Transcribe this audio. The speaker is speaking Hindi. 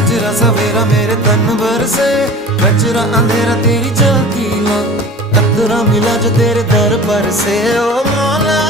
गजरा सवेरा मेरे तन भर से, गजरा अंधेरा तेरी चलती ला, कतरा मिला जो तेरे दर पर से। ओ मौला